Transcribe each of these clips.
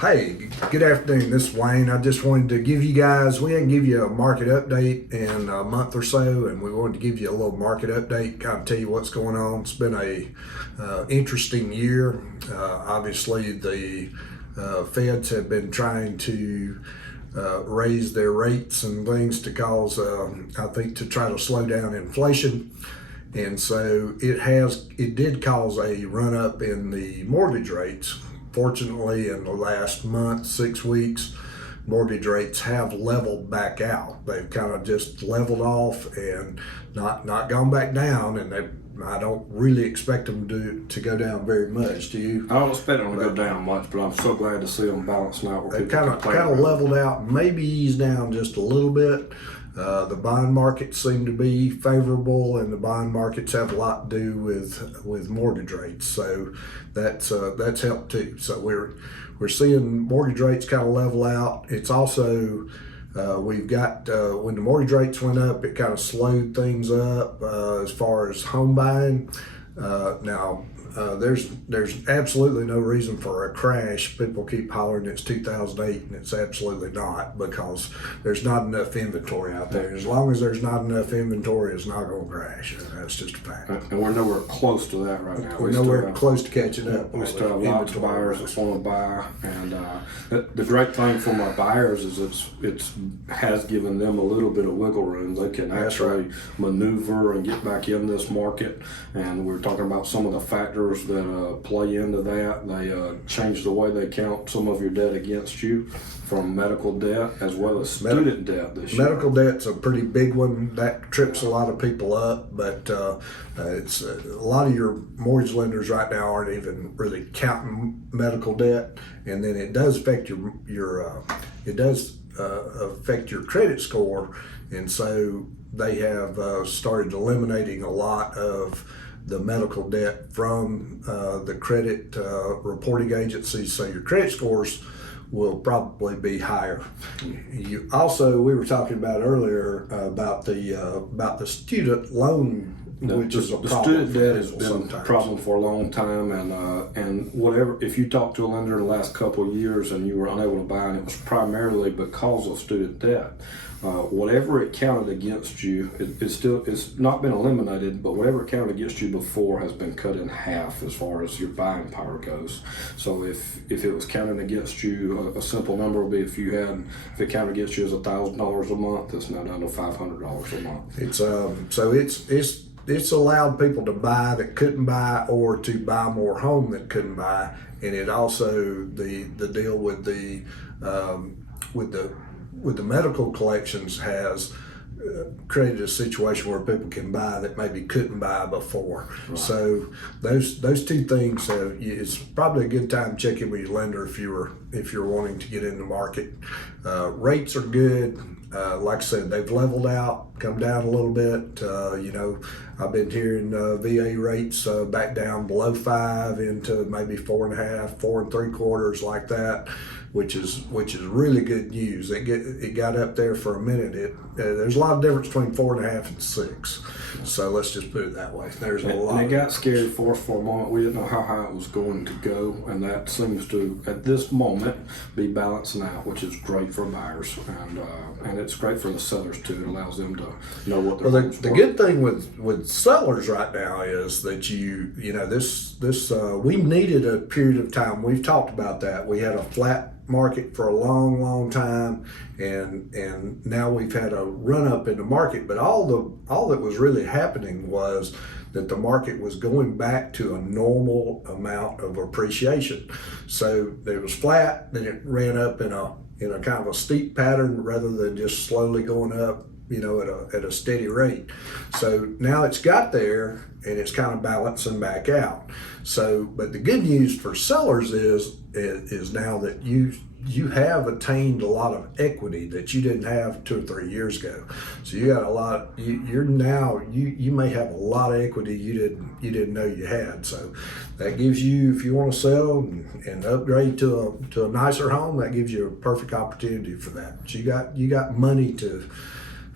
Hey, good afternoon. This is Wayne. I just wanted to give you guys, we didn't give you a market update in a month or so, and we wanted to give you a little market update, kind of tell you what's going on. It's been a interesting year. Obviously, the feds have been trying to raise their rates and things to cause, I think, to try to slow down inflation. And so it did cause a run up in the mortgage rates. Fortunately, in the last month, 6 weeks, mortgage rates have leveled back out. They've kind of just leveled off and not gone back down, and I don't really expect them to go down very much. Do you? I don't expect them to go down much, but I'm so glad to see them balancing out. They kind of leveled out, maybe eased down just a little bit. The bond markets seem to be favorable, and the bond markets have a lot to do with mortgage rates. So that's helped too. So we're seeing mortgage rates kind of level out. It's also we've got when the mortgage rates went up, it kind of slowed things up as far as home buying. Now there's absolutely no reason for a crash. People keep hollering it's 2008, and it's absolutely not, because there's not enough inventory out there. As long as there's not enough inventory, it's not going to crash. That's just a fact. And we're nowhere close to that right now. We're nowhere close to catching up. We still have lots of buyers that want to buy, and the great thing for my buyers is it's has given them a little bit of wiggle room. They can actually maneuver and get back in this market. And we're talking about some of the factors that play into that. They change the way they count some of your debt against you, from medical debt as well as student debt this year. Medical debt's a pretty big one. That trips a lot of people up, but it's a lot of your mortgage lenders right now aren't even really counting medical debt, and then it does affect affect your credit score, and so they have started eliminating a lot of the medical debt from the credit reporting agencies, so your credit scores will probably be higher. We were talking about earlier about the student loan, which is a problem. The student debt has been a problem for a long time, and whatever. If you talk to a lender in the last couple of years and you were unable to buy, and it was primarily because of student debt. Whatever it counted against you, it's not been eliminated, but whatever it counted against you before has been cut in half as far as your buying power goes. So if it was counted against you, a simple number would be if it counted against you as $1,000 a month, it's now down to $500 a month. It's allowed people to buy that couldn't buy, or to buy more home that couldn't buy, and it also the deal with the medical collections has created a situation where people can buy that maybe couldn't buy before. Right. So those two things, it's probably a good time to check in with your lender if you're wanting to get in the market. Rates are good. Like I said, they've leveled out, come down a little bit. I've been hearing VA rates back down below 5 into maybe 4.5, 4 3/4, like that, which is really good news. It got up there for a minute. There's a lot of difference between 4.5 and 6. So let's just put it that way. There's a lot. And it got scary for us for a moment. We didn't know how high it was going to go, and that seems to, at this moment, be balancing out, which is great for buyers, and it's great for the sellers too. It allows them to know what they're. Well, the good thing with sellers right now is that we needed a period of time. We've talked about that. We had a flat market for a long time, and now we've had a run up in the market, but all that was really happening was that the market was going back to a normal amount of appreciation. So it was flat, then it ran up in a kind of a steep pattern rather than just slowly going up, at a steady rate. So now it's got there, and it's kind of balancing back out. So, but the good news for sellers is now that you have attained a lot of equity that you didn't have 2 or 3 years ago. So you got a lot. You may have a lot of equity you didn't know you had. So that gives you, if you want to sell and upgrade to a nicer home, that gives you a perfect opportunity for that. But you got money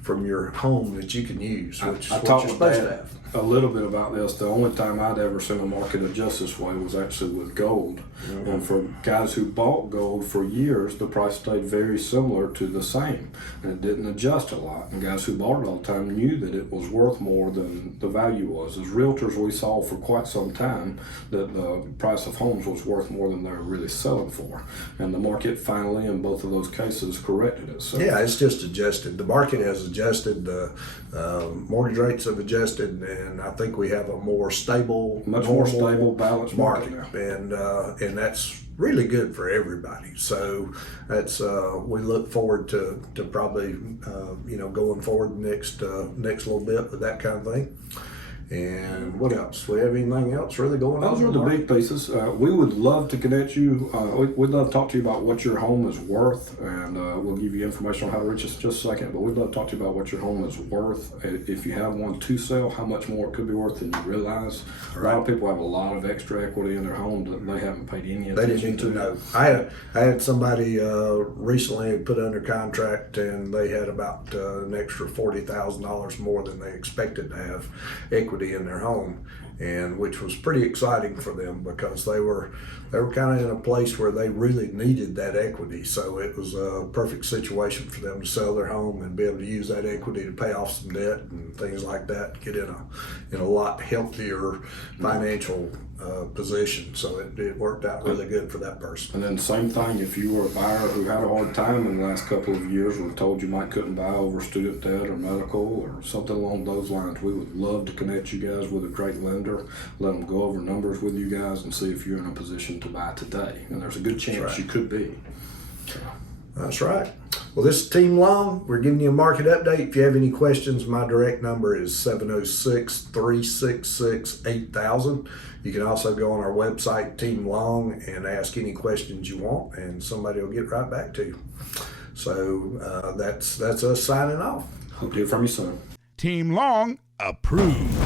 from your home that you can use, which is I what talked you're with supposed to Dad have. a little bit about this. The only time I'd ever seen a market adjust this way was actually with gold. And for guys who bought gold for years, the price stayed very similar to the same, and it didn't adjust a lot. And guys who bought it all the time knew that it was worth more than the value was. As realtors, we saw for quite some time that the price of homes was worth more than they were really selling for. And the market finally, in both of those cases, corrected itself. Yeah, it's just adjusted. The market has adjusted. The mortgage rates have adjusted, and I think we have a more stable, Much more stable, balanced market market, now. and that's really good for everybody. So that's we look forward to probably going forward next little bit with that kind of thing. And what else? Do we have anything else really going on? Those are the big pieces. We would love to connect you. We'd love to talk to you about what your home is worth, and we'll give you information on how to reach us in just a second. But we'd love to talk to you about what your home is worth. If you have one to sell, how much more it could be worth than you realize. A lot of people have a lot of extra equity in their home that they haven't paid any attention to. They didn't need to know. I had somebody recently put under contract, and they had about an extra $40,000 more than they expected to have equity in their home, and which was pretty exciting for them because they were kind of in a place where they really needed that equity. So it was a perfect situation for them to sell their home and be able to use that equity to pay off some debt and things like that, get in a lot healthier financial position. So it worked out really good for that person. And then same thing, if you were a buyer who had a hard time in the last couple of years, were told you might couldn't buy over student debt or medical or something along those lines, we would love to connect you guys with a great lender, let them go over numbers with you guys and see if you're in a position to buy today. And there's a good chance right. you could be. That's right. Well, this is Team Long. We're giving you a market update. If you have any questions, my direct number is 706-366-8000. You can also go on our website, Team Long, and ask any questions you want, and somebody will get right back to you. So that's us signing off. Hope to hear from you soon. Team Long approved.